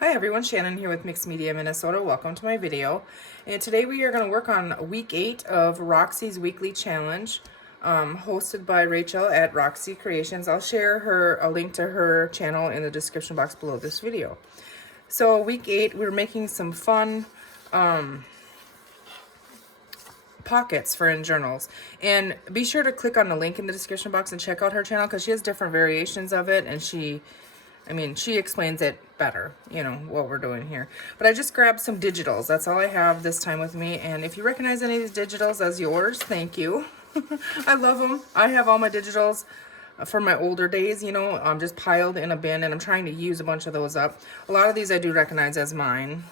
Hi everyone, Shannon here with Mixed Media Minnesota. Welcome to my video. And today we are going to work on week 8 of Roxy's weekly challenge, hosted by Rachel at Roxy Creations. I'll share a link to her channel in the description box below this video. So week 8, we're making some fun pockets for in journals, and be sure to click on the link in the description box and check out her channel because she has different variations of it, and she explains it better, what we're doing here. But I just grabbed some digitals. That's all I have this time with me. And if you recognize any of these digitals as yours, thank you. I love them. I have all my digitals from my older days, just piled in a bin, and I'm trying to use a bunch of those up. A lot of these I do recognize as mine,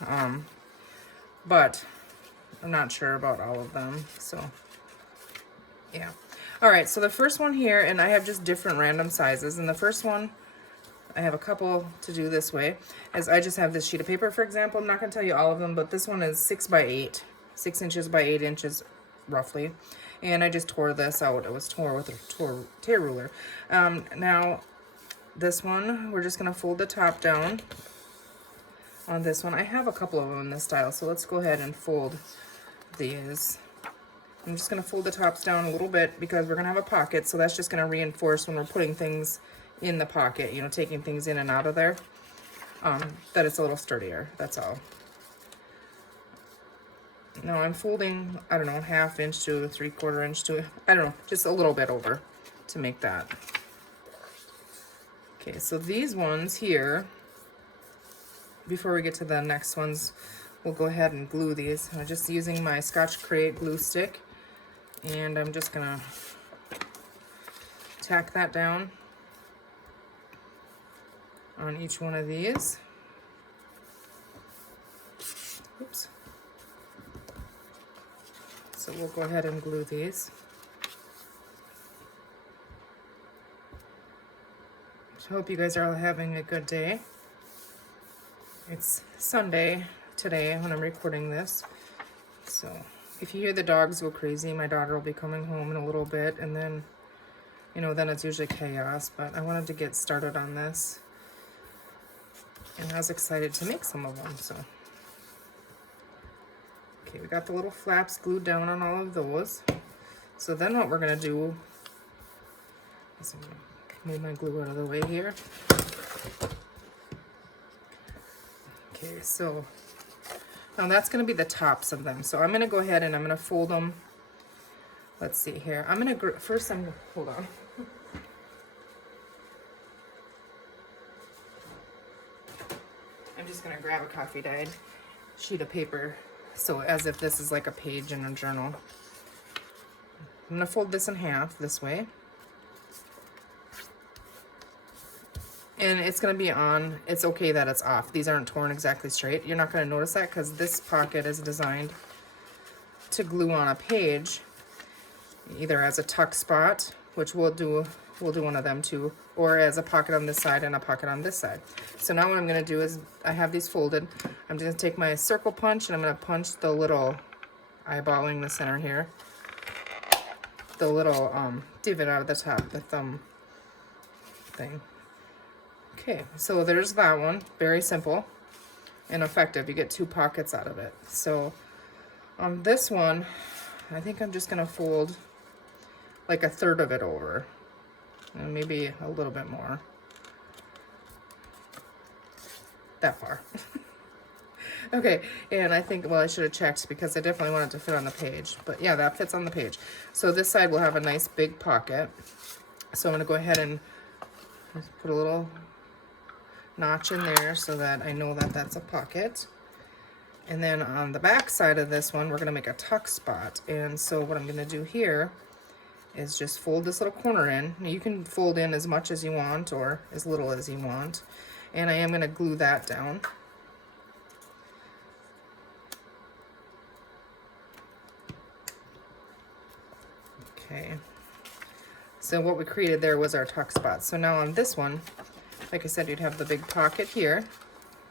but I'm not sure about all of them. So, yeah. All right, so the first one here, and I have just different random sizes. And the first one, I have a couple to do this way, as I just have this sheet of paper, for example. I'm not going to tell you all of them, but this one is 6 by 8, 6 inches by 8 inches, roughly. And I just tore this out. It was tore with a tear ruler. Now, this one, we're just going to fold the top down on this one. I have a couple of them in this style, so let's go ahead and fold these. I'm just going to fold the tops down a little bit because we're going to have a pocket, so that's just going to reinforce when we're putting things in the pocket, taking things in and out of there, that it's a little sturdier, that's all. Now I'm folding, I don't know, 1/2 inch to 3/4 inch to, I don't know, just a little bit over to make that. Okay, so these ones here, before we get to the next ones, we'll go ahead and glue these. I'm just using my Scotch Crate glue stick, and I'm just gonna tack that down on each one of these. Oops. So we'll go ahead and glue these. I hope you guys are all having a good day. It's Sunday today when I'm recording this. So if you hear the dogs go crazy, my daughter will be coming home in a little bit, and then, then it's usually chaos. But I wanted to get started on this, and I was excited to make some of them, so. Okay, we got the little flaps glued down on all of those. So then what we're gonna do is I'm gonna move my glue out of the way here. Okay, so now that's gonna be the tops of them. So I'm gonna go ahead and I'm gonna fold them. Let's see here. I'm gonna, hold on. I'm just gonna grab a coffee dyed sheet of paper, so as if this is like a page in a journal. I'm gonna fold this in half this way. And it's gonna be on, it's okay that it's off. These aren't torn exactly straight. You're not gonna notice that because this pocket is designed to glue on a page, either as a tuck spot, which we'll do one of them too, or as a pocket on this side and a pocket on this side. So now what I'm gonna do is, I have these folded. I'm just gonna take my circle punch and I'm gonna punch the little, eyeballing the center here, the little divot out of the top, the thumb thing. Okay, so there's that one. Very simple and effective. You get 2 pockets out of it. So on this one, I think I'm just gonna fold like 1/3 of it over, and maybe a little bit more. That far. Okay, and I think, well, I should have checked because I definitely want it to fit on the page. But yeah, that fits on the page. So this side will have a nice big pocket. So I'm gonna go ahead and put a little notch in there so that I know that that's a pocket. And then on the back side of this one, we're gonna make a tuck spot. And so what I'm gonna do here is just fold this little corner in. You can fold in as much as you want or as little as you want. And I am gonna glue that down. Okay. So what we created there was our tuck spot. So now on this one, like I said, you'd have the big pocket here.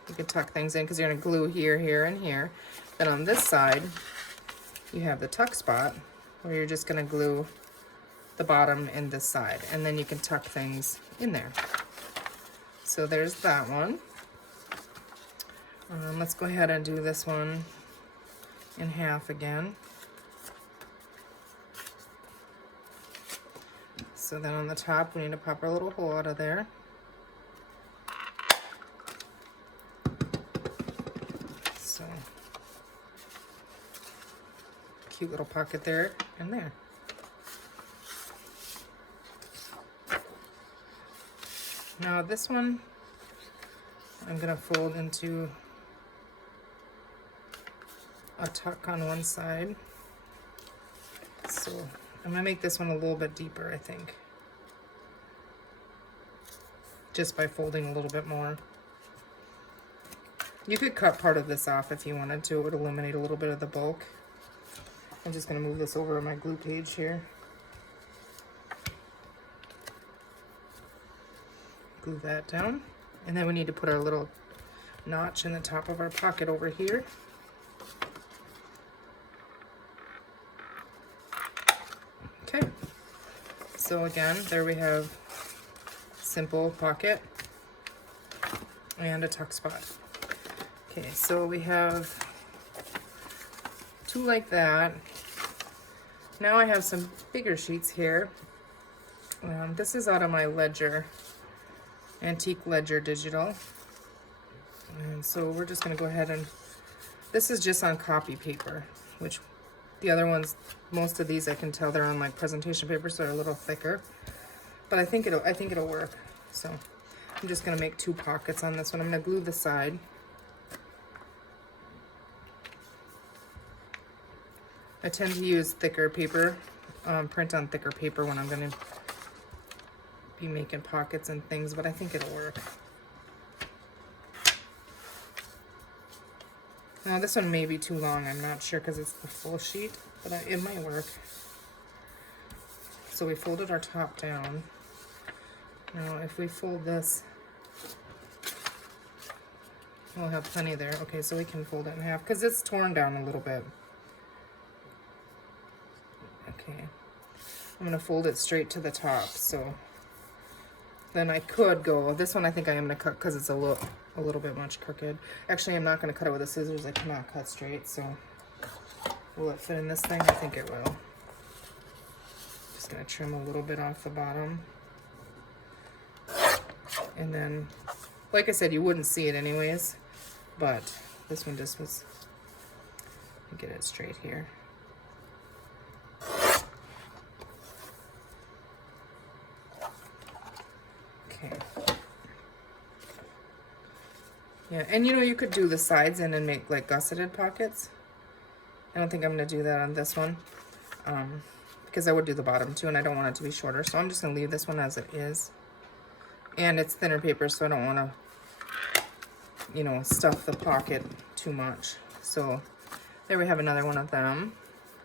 You could tuck things in because you're gonna glue here, here, and here. Then on this side, you have the tuck spot where you're just gonna glue the bottom and this side, and then you can tuck things in there. So there's that one. Let's go ahead and do this one in half again. So then on the top, we need to pop our little hole out of there. So, cute little pocket there and there. Now this one, I'm gonna fold into a tuck on one side. So I'm gonna make this one a little bit deeper, I think. Just by folding a little bit more. You could cut part of this off if you wanted to. It would eliminate a little bit of the bulk. I'm just gonna move this over on my glue page here. Glue that down. And then we need to put our little notch in the top of our pocket over here. Okay. So again, there we have simple pocket and a tuck spot. Okay, so we have two like that. Now I have some bigger sheets here. This is out of my Ledger, Antique Ledger Digital. And so we're just gonna go ahead and, this is just on copy paper, which the other ones, most of these I can tell they're on like presentation paper, so they're a little thicker. But I think it'll work. So I'm just gonna make two pockets on this one. I'm gonna glue the side. I tend to use thicker paper, print on thicker paper when I'm gonna be making pockets and things, but I think it'll work. Now this one may be too long, I'm not sure because it's the full sheet, but it might work. So we folded our top down. Now if we fold this, we'll have plenty there. Okay, so we can fold it in half because it's torn down a little bit. Okay, I'm gonna fold it straight to the top, so then I could go, this one I think I am gonna cut because it's a little bit much crooked. Actually, I'm not gonna cut it with the scissors, I cannot cut straight, so will it fit in this thing? I think it will. Just gonna trim a little bit off the bottom. And then, like I said, you wouldn't see it anyways, but this one just was, get it straight here. Okay. Yeah, and you know, you could do the sides in and make like gusseted pockets. I don't think I'm going to do that on this one, because I would do the bottom too, and I don't want it to be shorter. So I'm just going to leave this one as it is. And it's thinner paper, so I don't want to, you know, stuff the pocket too much. So there we have another one of them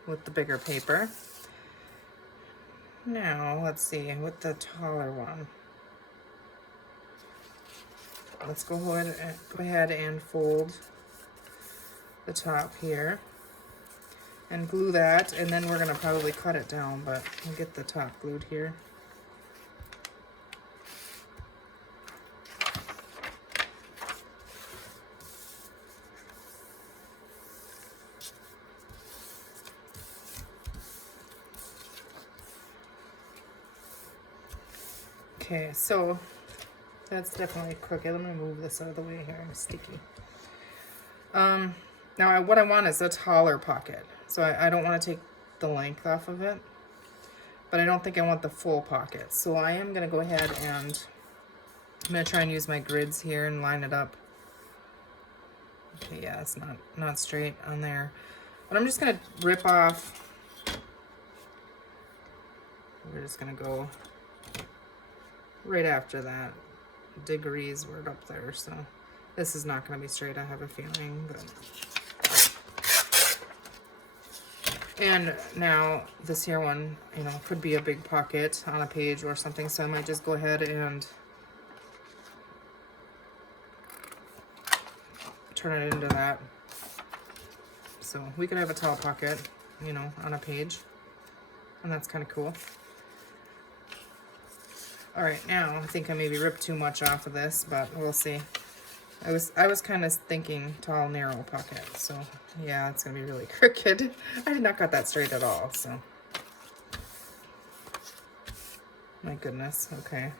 with the bigger paper. Now, let's see, with the taller one. Let's go ahead and fold the top here and glue that, and then we're gonna probably cut it down, but we'll get the top glued here. Okay, so that's definitely crooked. Let me move this out of the way here. I'm sticky. Now what I want is a taller pocket. So I don't want to take the length off of it, but I don't think I want the full pocket. So I am going to go ahead and I'm going to try and use my grids here and line it up. Okay, yeah, it's not straight on there. But I'm just going to rip off. We're just going to go right after that. Degrees were up there, so this is not going to be straight, I have a feeling. But and now this here one, you know, could be a big pocket on a page or something, so I might just go ahead and turn it into that. So we could have a tall pocket, you know, on a page, and that's kind of cool. All right, now I think I maybe ripped too much off of this, but we'll see. I was kind of thinking tall, narrow pocket. So yeah, it's gonna be really crooked. I did not cut that straight at all. So my goodness. Okay.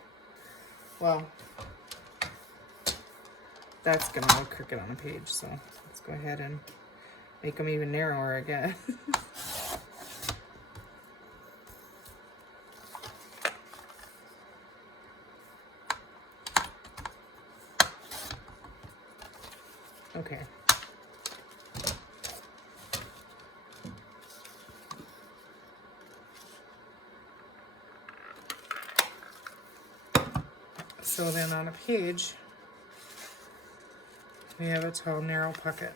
Well, that's gonna look crooked on the page. So let's go ahead and make them even narrower again. Okay. So then on a page, we have a tall, narrow pocket.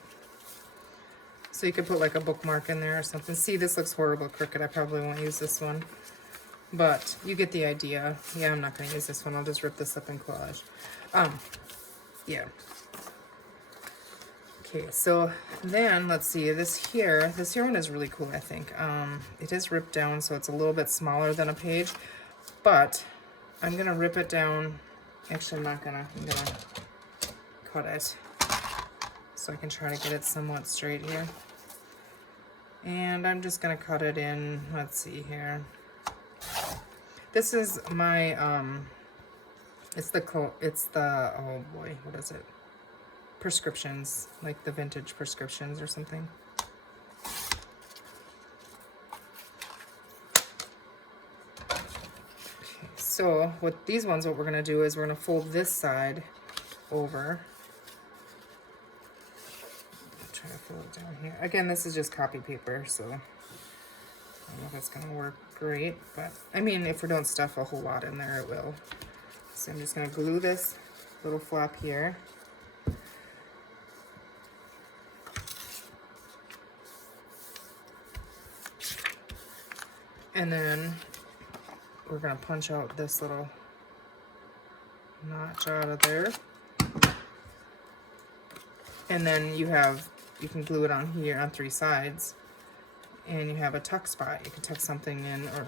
So you could put like a bookmark in there or something. See, this looks horrible crooked. I probably won't use this one. But you get the idea. Yeah, I'm not going to use this one. I'll just rip this up in collage. Yeah. Okay, so then let's see. This here one is really cool, I think. It is ripped down, so it's a little bit smaller than a page. But I'm going to rip it down. Actually, I'm not going to. I'm going to cut it so I can try to get it somewhat straight here. And I'm just going to cut it in. Let's see here. This is my, it's the, oh boy, what is it? Prescriptions, like the vintage prescriptions or something. Okay, so with these ones, what we're going to do is we're going to fold this side over. I'll try to fold it down here. Again, this is just copy paper, so I don't know if it's going to work great, but I mean, if we don't stuff a whole lot in there, it will. So I'm just going to glue this little flap here. And then we're going to punch out this little notch out of there. And then you can glue it on here on 3 sides. And you have a tuck spot. You can tuck something in, or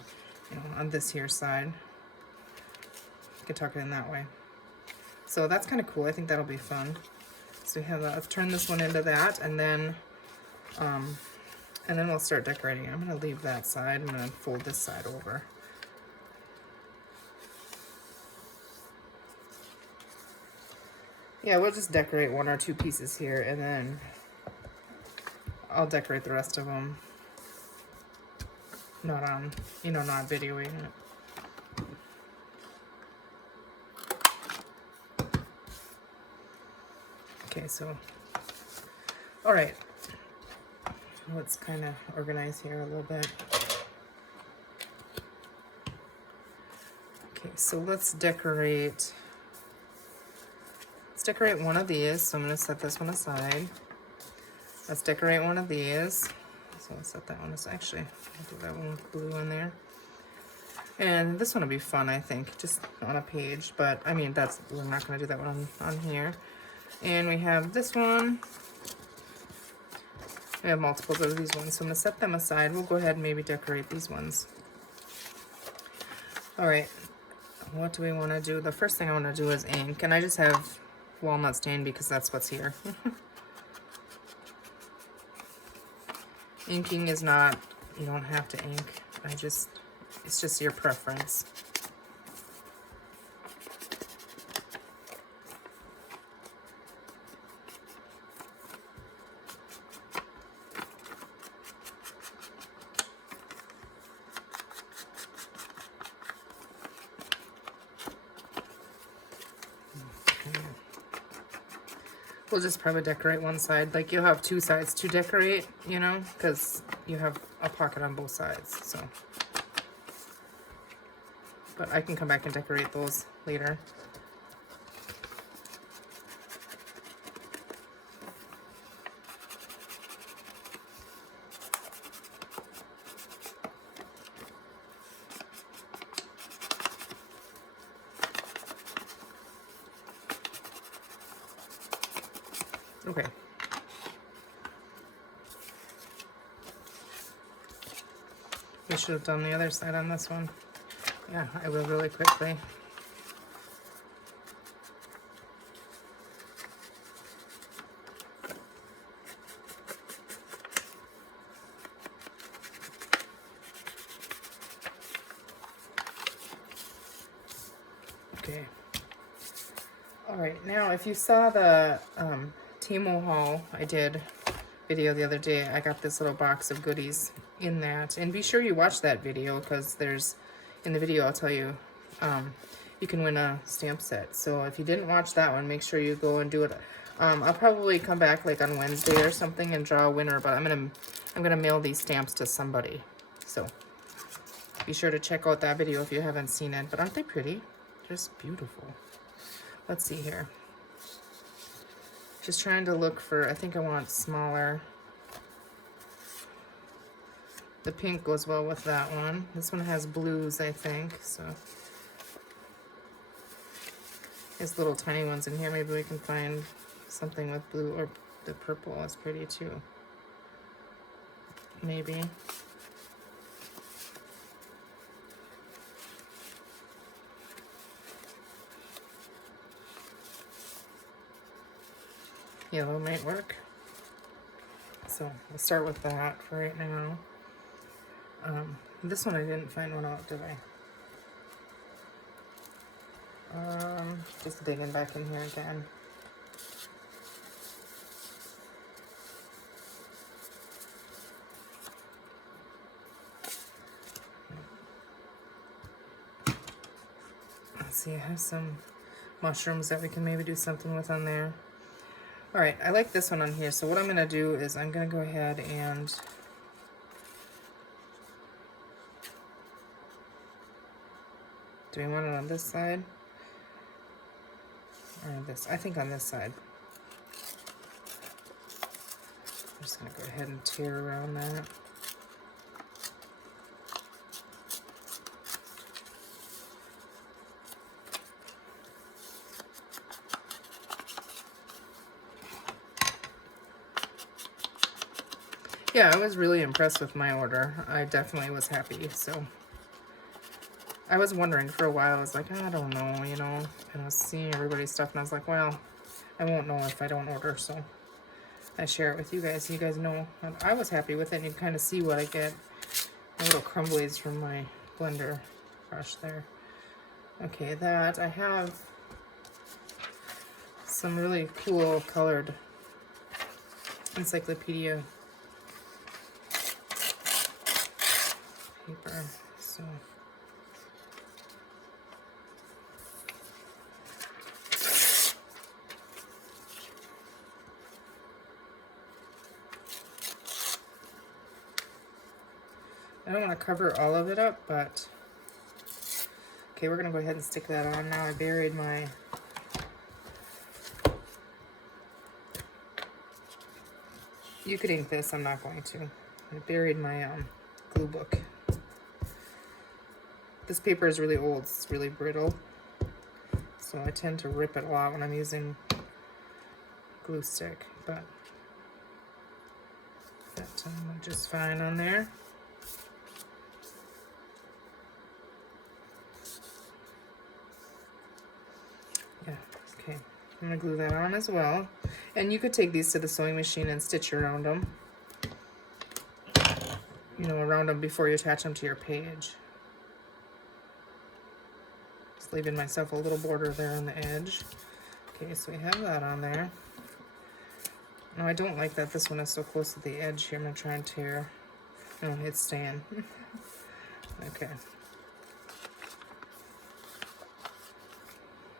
on this here side. You can tuck it in that way. So that's kind of cool. I think that'll be fun. So we have that. Let's turn this one into that, and then we'll start decorating. I'm going to leave that side. I'm going to fold this side over. Yeah, we'll just decorate 1 or 2 pieces here, and then I'll decorate the rest of them. Not on, not videoing it. Okay, so, all right. Let's kind of organize here a little bit. Okay, so let's decorate. Let's decorate one of these. So I'm going to set this one aside. Let's decorate one of these. So I'll set that one aside. Actually, I'll do that one with blue in there. And this one will be fun, I think, just on a page. But I mean, we're not going to do that one on here. And we have this one. We have multiples of these ones, so I'm going to set them aside. We'll go ahead and maybe decorate these ones. All right, what do we want to do? The first thing I want to do is ink, and I just have walnut stain because that's what's here. Inking is not, you don't have to ink. It's just your preference. We'll just probably decorate one side. Like, you'll have 2 sides to decorate, because you have a pocket on both sides, so. But I can come back and decorate those later. Okay. We should have done the other side on this one. Yeah, I will really quickly. right, now if you saw the Temu haul I did video the other day, I got this little box of goodies in that. And be sure you watch that video, because there's, in the video I'll tell you, you can win a stamp set. So if you didn't watch that one, make sure you go and do it. I'll probably come back like on Wednesday or something and draw a winner, but I'm gonna mail these stamps to somebody. So be sure to check out that video if you haven't seen it. But aren't they pretty? Just beautiful. Let's see here. Just trying to look for, I think I want smaller. The pink goes well with that one. This one has blues, I think, so. There's little tiny ones in here. Maybe we can find something with blue, or the purple is pretty too. Maybe. Yellow might work. So we'll start with that for right now. This one I didn't find one out, did I? Just digging back in here again. Let's see, I have some mushrooms that we can maybe do something with on there. All right, I like this one on here. So what I'm gonna do is I'm gonna go ahead and do we want it on this side? Or this? I think on this side. I'm just gonna go ahead and tear around that. Yeah, I was really impressed with my order. I definitely was happy, so. I was wondering for a while, I was like, I don't know, you know, and I was seeing everybody's stuff, and I was like, well, I won't know if I don't order, so I share it with you guys, so you guys know. And I was happy with it, and you kind of see what I get. My little crumblies from my blender brush there. Okay, that, I have some really cool colored encyclopedia paper, so. I don't want to cover all of it up, but okay, we're going to go ahead and stick that on now. I buried my you could ink this, I'm not going to. I buried my glue book. This paper is really old, it's really brittle, so I tend to rip it a lot when I'm using glue stick, but that went just fine on there. Yeah, okay. I'm going to glue that on as well. And you could take these to the sewing machine and stitch around them. You know, around them before you attach them to your page. Just leaving myself a little border there on the edge. Okay, so we have that on there. No, I don't like that this one is so close to the edge here. I'm going to try and tear. No, it's staying. Okay.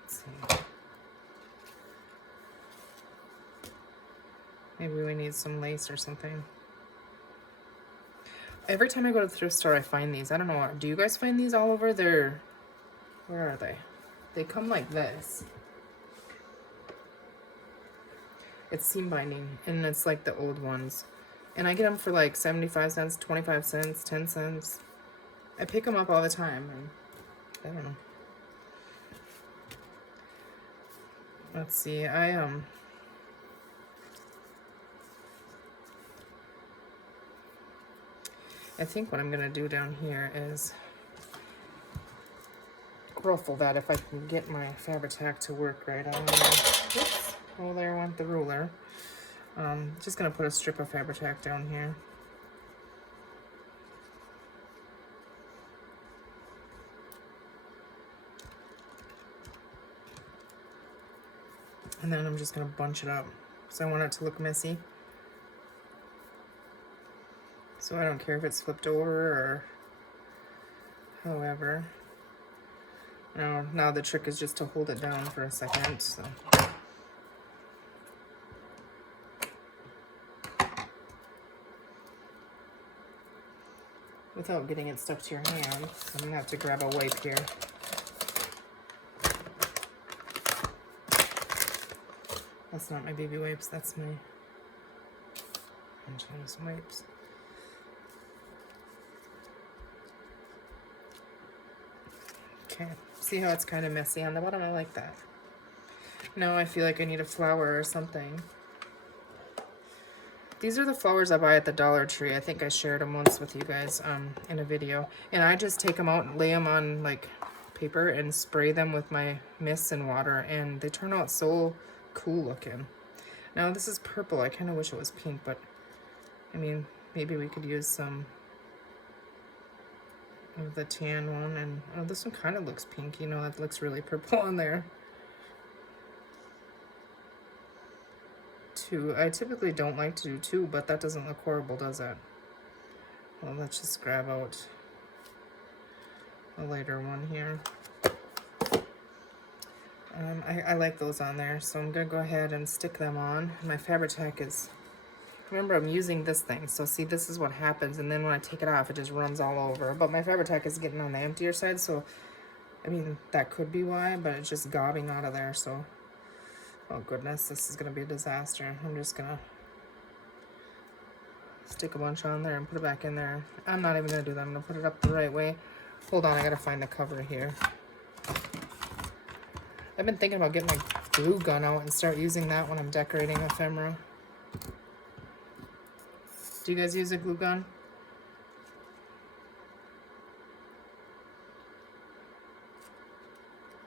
Let's see. Maybe we need some lace or something. Every time I go to the thrift store, I find these. I don't know. Do you guys find these all over? Where are they? They come like this. It's seam binding, and it's like the old ones. And I get them for like 75 cents, 25 cents, 10 cents. I pick them up all the time, and I don't know. Let's see, I think what I'm gonna do down here is ruffle that if I can get my Fabri-Tac to work right on there. Oops. Oh, there went the ruler. Just gonna put a strip of Fabri-Tac down here. And then I'm just gonna bunch it up. So I want it to look messy. So I don't care if it's flipped over or however. Now the trick is just to hold it down for a second. So. Without getting it stuck to your hand, I'm gonna have to grab a wipe here. That's not my baby wipes, that's my Chinese wipes. Okay, see how it's kind of messy on the bottom? I like that. Now I feel like I need a flower or something. These are the flowers I buy at the Dollar Tree. I think I shared them once with you guys in a video. And I just take them out and lay them on like paper and spray them with my mist and water. And they turn out so cool looking. Now this is purple. I kind of wish it was pink, but I mean, maybe we could use some of the tan one. And oh, this one kind of looks pink. You know, that looks really purple on there. Two. I typically don't like to do two, but that doesn't look horrible, does it? Well, let's just grab out a lighter one here. I like those on there, so I'm gonna go ahead and stick them on. My Fabri-Tac is, remember I'm using this thing, so see this is what happens, and then when I take it off it just runs all over. But my Fabri-Tac is getting on the emptier side, so I mean that could be why, but it's just gobbing out of there, so oh goodness, this is gonna be a disaster. I'm just gonna stick a bunch on there and put it back in there. I'm not even gonna do that, I'm gonna put it up the right way. Hold on, I gotta find the cover here. I've been thinking about getting my glue gun out and start using that when I'm decorating ephemera. Do you guys use a glue gun?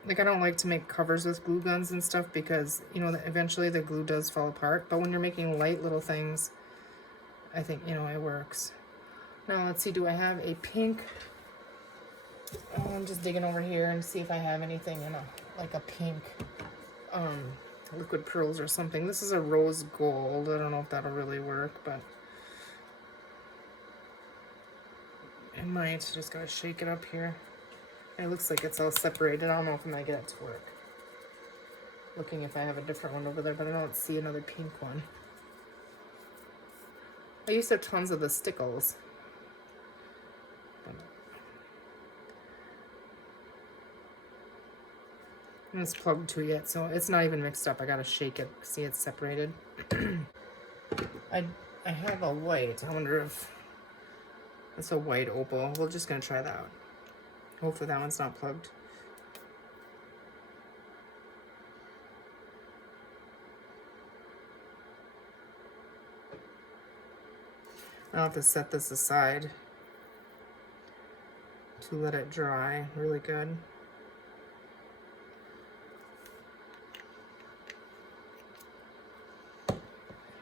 Like, I don't like to make covers with glue guns and stuff because, you know, eventually the glue does fall apart. But when you're making light little things, I think, you know, it works. Now, let's see, do I have a pink? Oh, I'm just digging over here and see if I have anything in like a pink liquid pearls or something. This is a rose gold. I don't know if that'll really work, but it might. Just gotta shake it up here. It looks like it's all separated. I don't know if I'm gonna get it to work. Looking if I have a different one over there, but I don't see another pink one. I used to have tons of the stickles. And it's plugged to yet, so it's not even mixed up. I gotta shake it. See, it's separated. I have a white. I wonder if it's a white opal. We're just gonna try that out. Hopefully that one's not plugged. I'll have to set this aside to let it dry really good.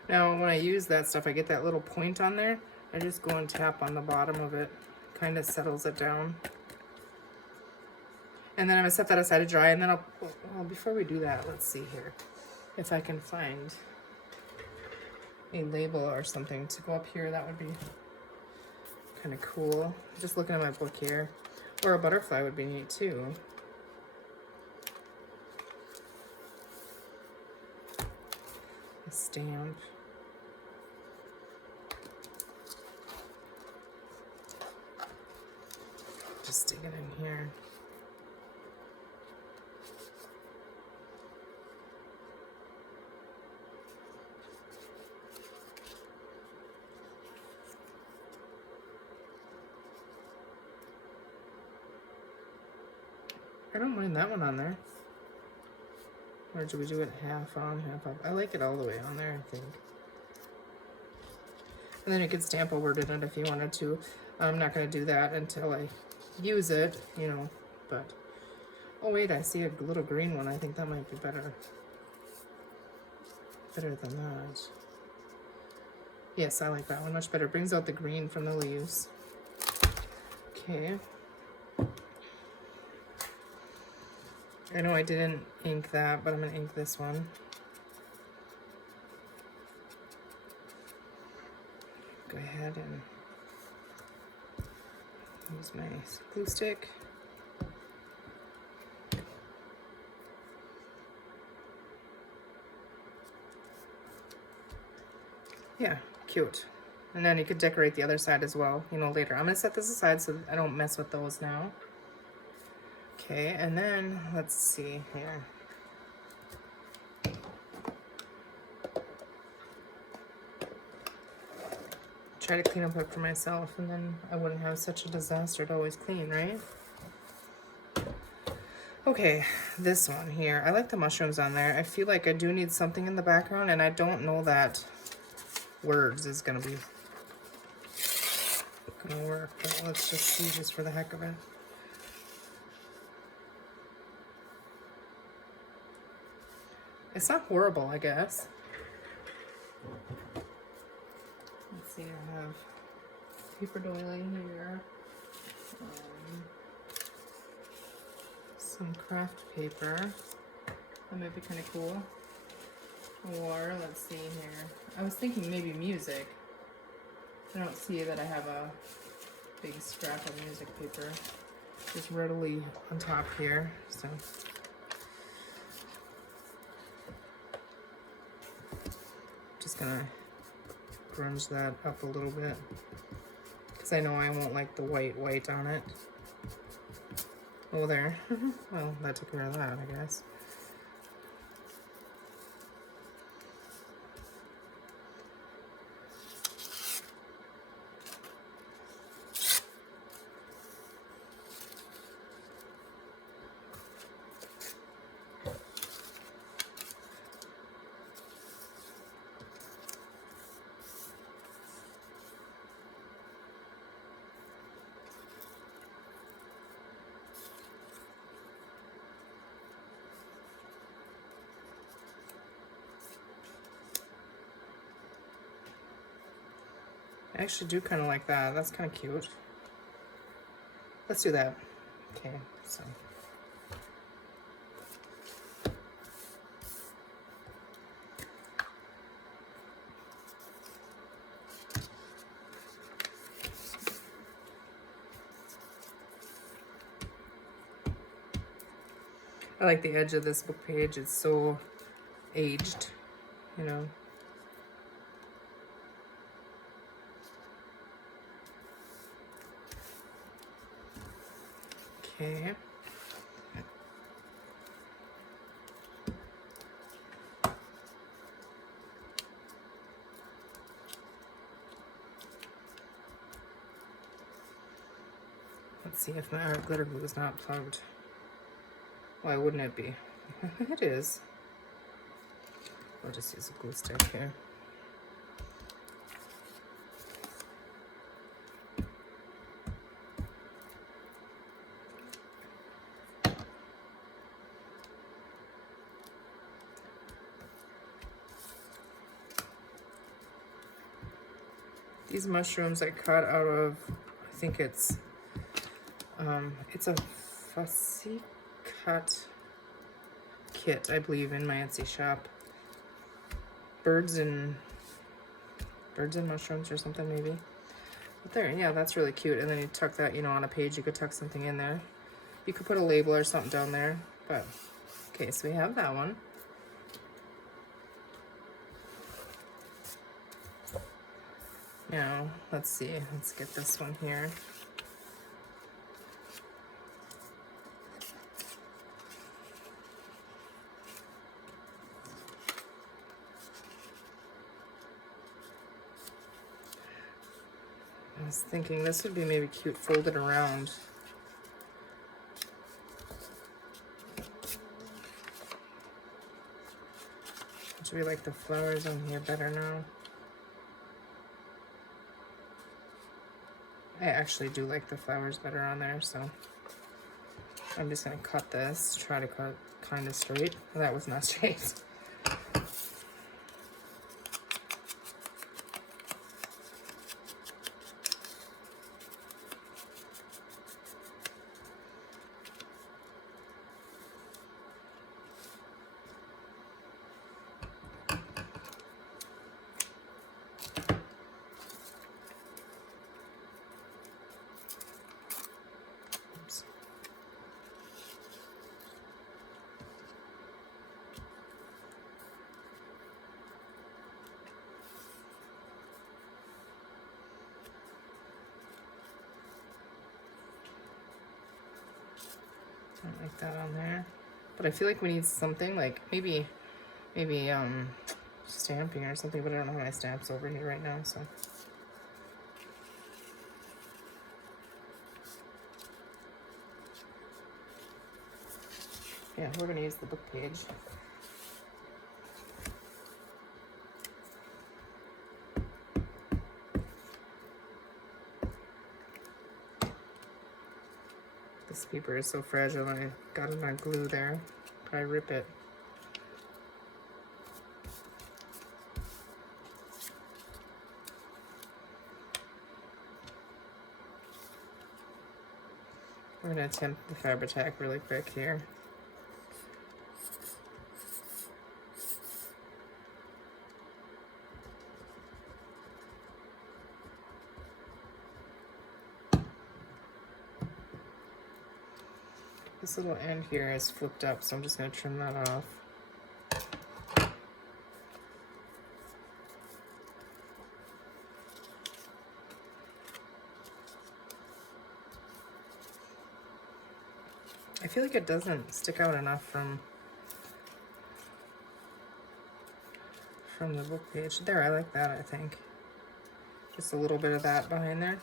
Now, when I use that stuff, I get that little point on there. I just go and tap on the bottom of it. Kind of settles it down. And then I'm going to set that aside to dry. And then well, before we do that, let's see here. If I can find a label or something to go up here, that would be kind of cool. Just looking at my book here. Or a butterfly would be neat too. A stamp. Just stick it in here. I don't mind that one on there. Or should we do it half on, half off? I like it all the way on there, I think. And then you could stamp a word in it if you wanted to. I'm not going to do that until I use it, you know, but... Oh wait, I see a little green one. I think that might be better. Better than that. Yes, I like that one much better. Brings out the green from the leaves. Okay. I know I didn't ink that, but I'm going to ink this one. go ahead and use my glue stick. Yeah, cute. And then you could decorate the other side as well, you know, later. I'm gonna set this aside so I don't mess with those now. Okay, and then let's see here. Try to clean up after myself, and then I wouldn't have such a disaster to always clean, right? Okay, this one here. I like the mushrooms on there. I feel like I do need something in the background, and I don't know that words is gonna be gonna work, but let's just see just for the heck of it. It's not horrible, I guess. Let's see, I have paper doily here. Some craft paper. That might be kind of cool. Or, let's see here. I was thinking maybe music. I don't see that I have a big scrap of music paper just readily on top here, so. Just gonna grunge that up a little bit because I know I won't like the white on it. Oh, there. Well, that took care of that, I guess. I actually do kind of like that. That's kind of cute. Let's do that. Okay, so. I like the edge of this book page. It's so aged, you know. Okay. Let's see if my glitter glue is not plugged. Why wouldn't it be? It is. I'll just use a glue stick here. These mushrooms I cut out of, I think it's a fussy cut kit, I believe, in my Etsy shop. Birds and mushrooms or something, maybe. But there, yeah, that's really cute. And then you tuck that, you know, on a page, you could tuck something in there. You could put a label or something down there, but okay, so we have that one. Now, let's see, let's get this one here. I was thinking this would be maybe cute folded around. Do we like the flowers on here better now? I actually do like the flowers better on there, so I'm just gonna cut this, try to cut kind of straight. Well, that was not straight. Don't like that on there. But I feel like we need something like maybe stamping or something, but I don't have my stamps over here right now, so. Yeah, we're gonna use the book page. This paper is so fragile, I got it on glue there, but I rip it. We're gonna attempt the Fabri-Tac really quick here. This little end here is flipped up, so I'm just gonna trim that off. I feel like it doesn't stick out enough from the book page. There, I like that, I think. Just a little bit of that behind there.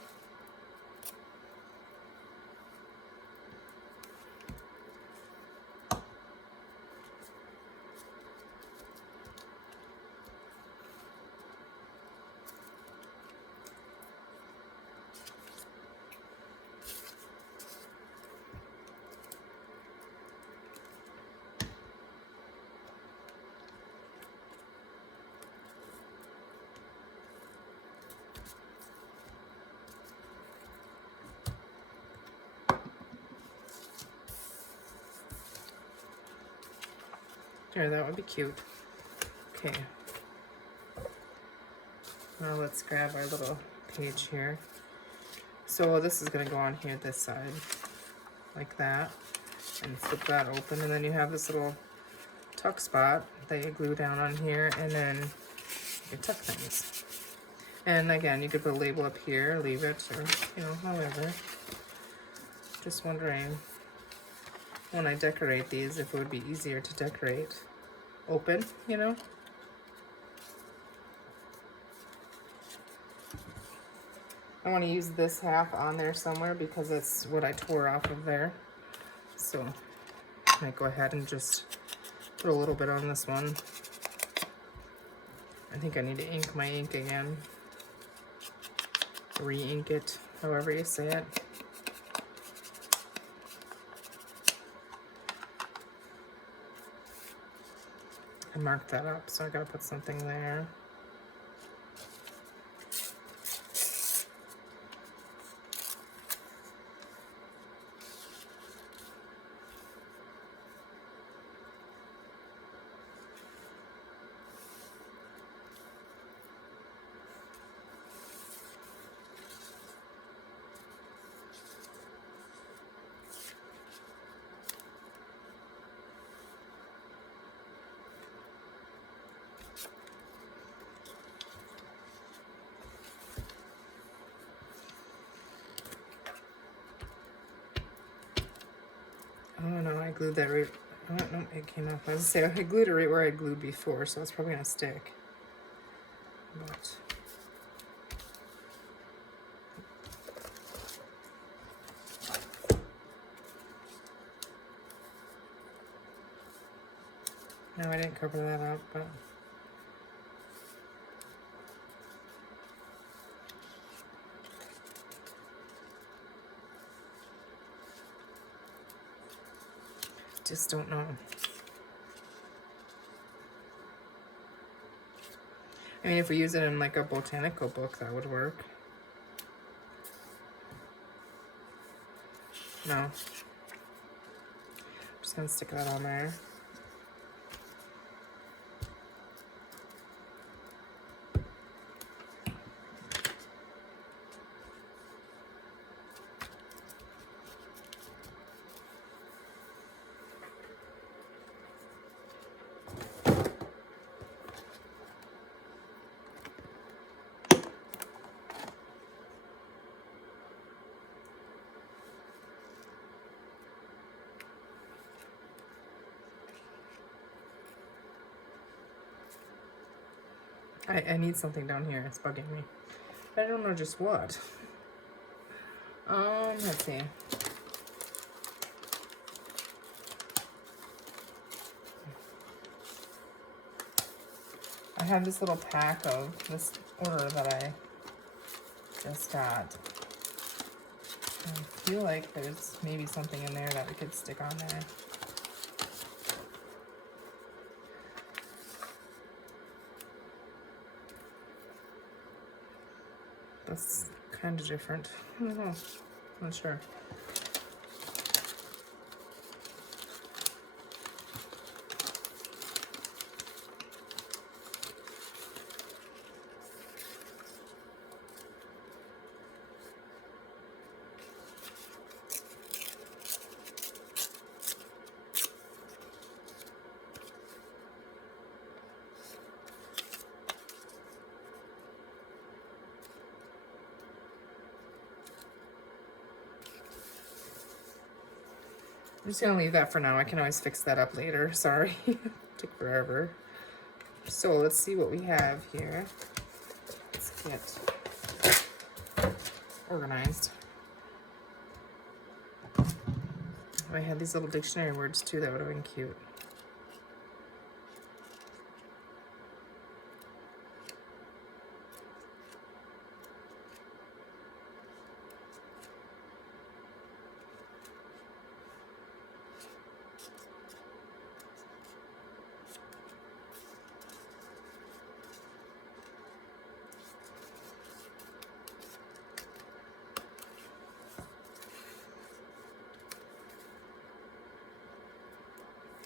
There, that would be cute. Okay. Now let's grab our little page here. So this is gonna go on here this side, like that, and flip that open, and then you have this little tuck spot that you glue down on here, and then you tuck things. And again, you could put a label up here, leave it, or, you know, however. Just wondering, when I decorate these, if it would be easier to decorate open, you know? I want to use this half on there somewhere because it's what I tore off of there. So I might go ahead and just put a little bit on this one. I think I need to ink my ink again. Re-ink it, however you say it. I marked that up, so I gotta put something there. Oh no, I glued that right. Oh no, it came off. I was gonna say I glued it right where I glued before, so it's probably gonna stick. But no, I didn't cover that up, but just don't know. I mean, if we use it in like a botanical book, that would work. No. I'm just gonna stick that on there. I need something down here. It's bugging me. But I don't know just what. Let's see. I have this little pack of this order that I just got. I feel like there's maybe something in there that we could stick on there. That's kind of different. I don't know. Not sure. I'm just gonna leave that for now. I can always fix that up later. Sorry, took forever. So let's see what we have here. Let's get organized. If I had these little dictionary words too, that would have been cute.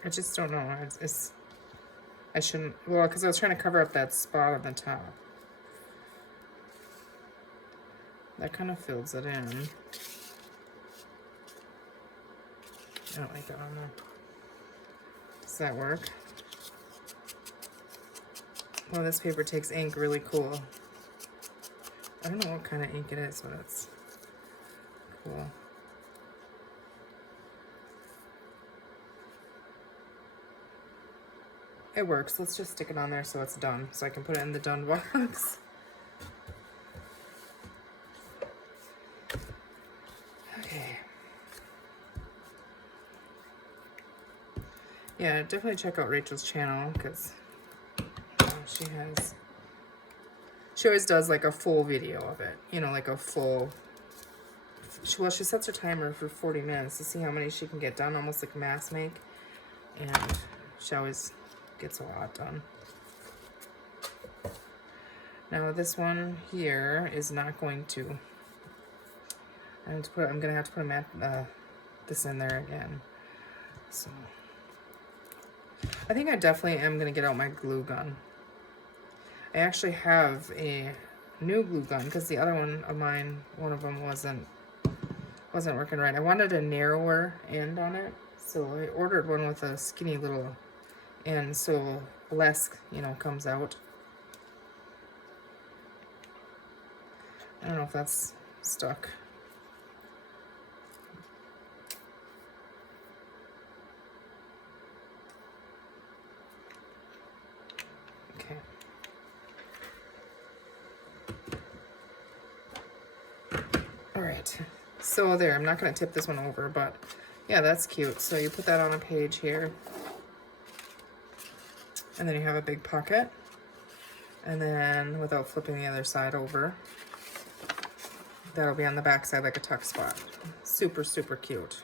I just don't know. I shouldn't, well, because I was trying to cover up that spot on the top. That kind of fills it in. I don't like that. I don't know. Does that work? Well, this paper takes ink really cool. I don't know what kind of ink it is, but it's cool. It works. Let's just stick it on there so it's done, so I can put it in the done box. Okay. Yeah, definitely check out Rachel's channel, because she always does like a full video of it, you know, like a full, well, she sets her timer for 40 minutes to see how many she can get done, almost like mass make, and she always gets a lot done. Now this one here is not going to, I'm gonna have to put this in there again. So I think I definitely am gonna get out my glue gun. I actually have a new glue gun because the other one of mine, one of them wasn't working right. I wanted a narrower end on it, so I ordered one with a skinny little end, so less, you know, comes out. I don't know if that's stuck. Okay. All right. So there, I'm not going to tip this one over, but yeah, that's cute. So you put that on a page here. And then you have a big pocket. And then without flipping the other side over, that'll be on the back side like a tuck spot. Super, super cute.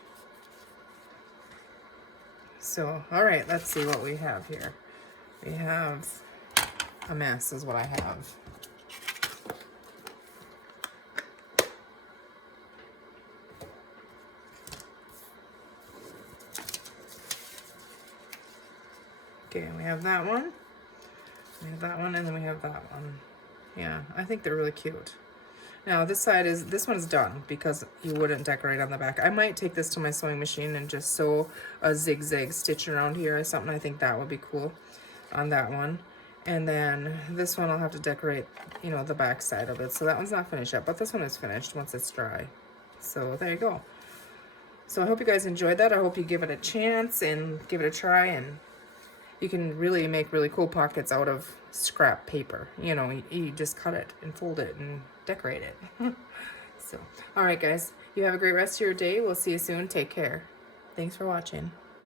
So, all right, let's see what we have here. We have a mess is what I have. Okay, we have that one. We have that one, and then we have that one. Yeah, I think they're really cute. Now this one is done because you wouldn't decorate on the back. I might take this to my sewing machine and just sew a zigzag stitch around here or something. I think that would be cool on that one. And then this one I'll have to decorate, you know, the back side of it. So that one's not finished yet, but this one is finished once it's dry. So there you go. So I hope you guys enjoyed that. I hope you give it a chance and give it a try and you can really make really cool pockets out of scrap paper. You know, you just cut it and fold it and decorate it. So, all right, guys, you have a great rest of your day. We'll see you soon. Take care. Thanks for watching.